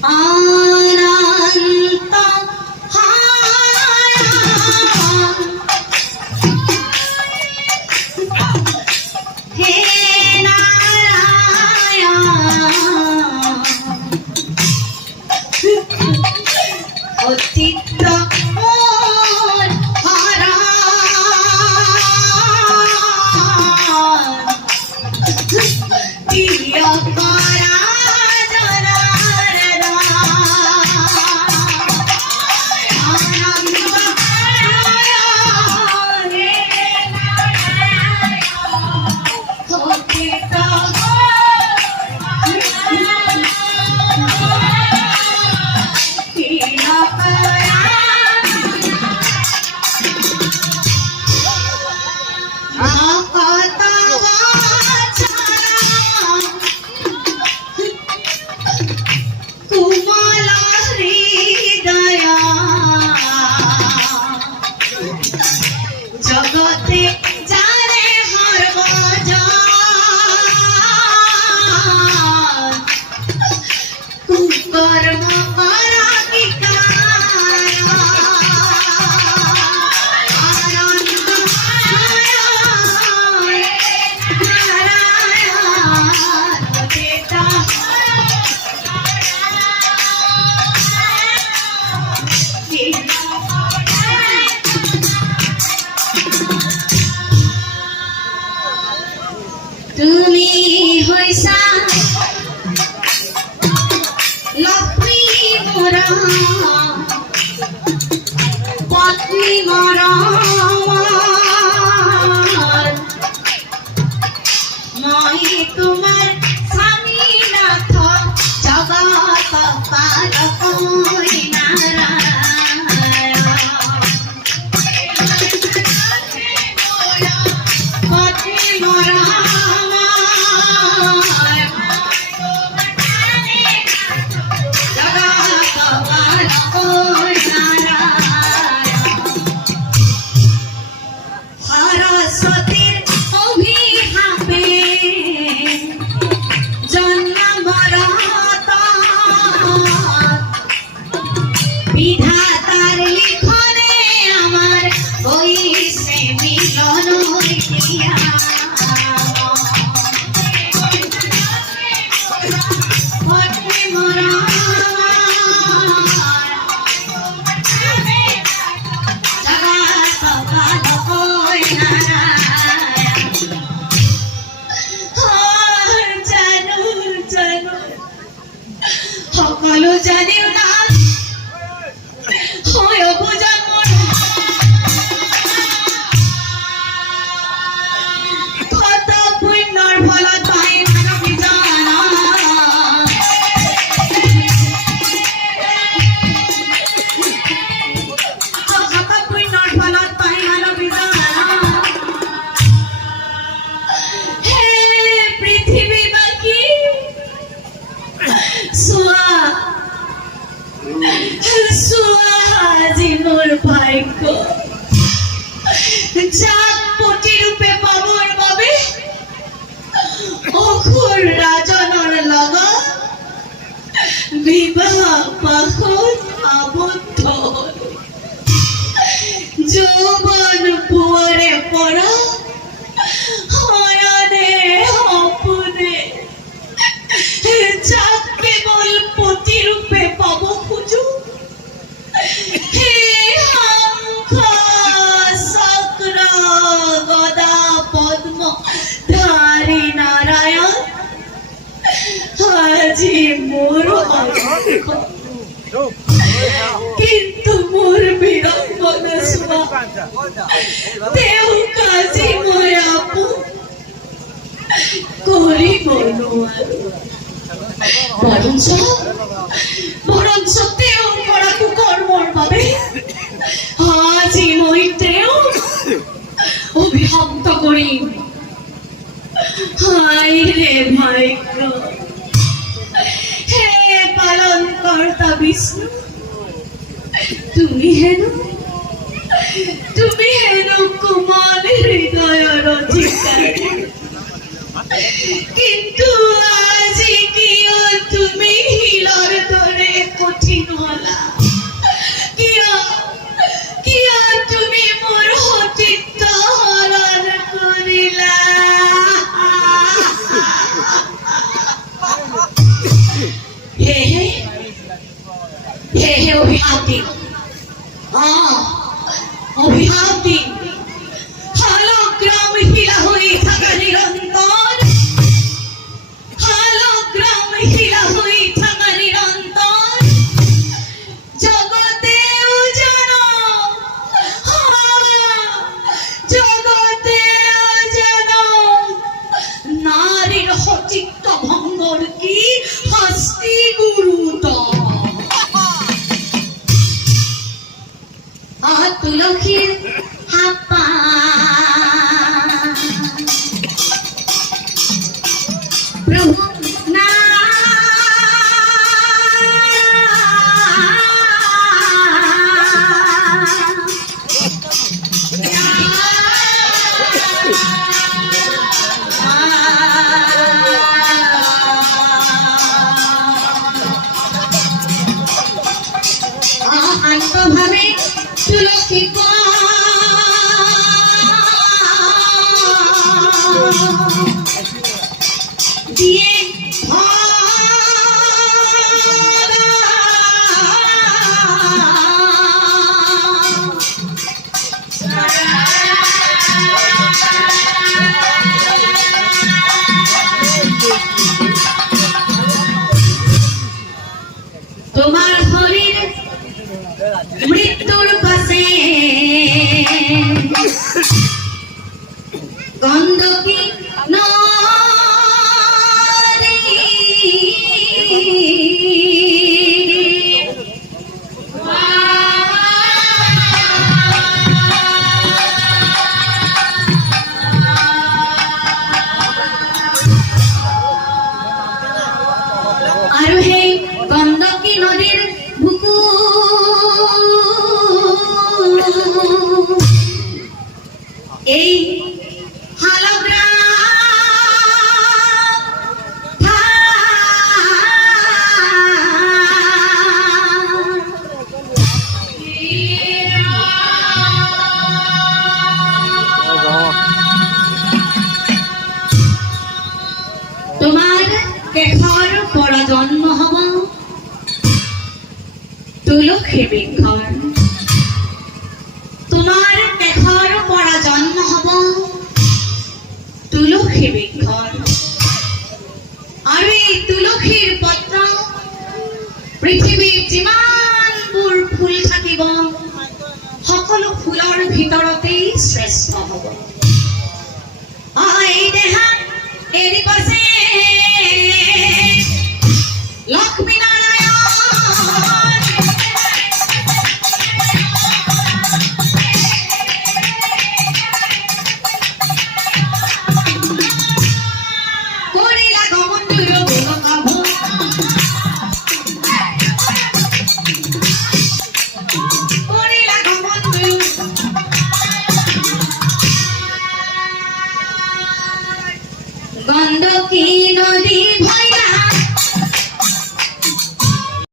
অনন্ত হে নারায়ণ অতীত মোর হরণ প্রিয় করা জগতে জানে হরভজন কুকর্ম করা কি তুমি হইসা লক্ষ্মী মোরা পত্নী মোরা মই তোমার স্বামী নাথ জগত পালক নারায়ণ পত্নী মোরা বিধাতার লিখনে আমার হইছে মিলন হইয়া পত্নী মোরা জগত পালক নারায়ণ জানো জানো সকলো জানিও না হয় অবুজন কত পুণ্যর ফলত পাই মানব জানা কত পুণ্যর ফলত পাই মানব জানা হে পৃথিবী বাকি সোয়া সোহাজি মোর ভাগ্য যাক পতি রূপে পাবর বাবে অখুর রাজনৰ লগত বিবাহ পাশত আবদ্ধ যৌৱন পুৱৰে পৰা হয়নে সপোনে যাক কেৱল পতি ৰূপে পাব খোজো হে শঙ্খ চক্র গদা পদ্ম ধারী নারায়ণ আজি মোর কিন্তু মোর বিড়ম্বনা শোনা তেও কাজী মই আপু করিব বরঞ্চ তেও করা কুকর্মর বাবে আজি মই তেও অভিশপ্ত করিম হায় রে ভাগ্য হে পালন কর্তা বিষ্ণু তুমি হেন কোমল হৃদয়ের অধিকারী কিন্তু আজি কিয় তুমি হিলর ধরে সেয়েহে অভিশাপ দিম অভিশাপ দিম শালগ্রাম শিলা হৈ থকা নিৰন্তৰ শালগ্রাম শিলা হৈ থকা নিৰন্তৰ জগতে উজান জগতে উজান নারীর সচিত্ত ভঙ্গর কি শাস্তি গুরুতর তুলসীর হাপা প্রভু না আন্তভাবে তুলসী দিয়ে তোমার শরীর মৃত্যুর পাশে গন্ধকি আৰু সেই গন্ধকি নদীৰ বুকু এই শালগ্রাম তোমার কেশৰ পৰা জন্ম হব তুলসী বৃক্ষৰ তোমার কেশৰ পৰা জন্ম হব তুলসী বৃক্ষৰ আৰু এই তুলসীৰ পত্ৰ পৃথিৱীত যিমানবোৰ ফুল থাকিব সকলো ফুলৰ ভিতৰতেই শ্ৰেষ্ঠ হব এই দেহা এৰি পাছে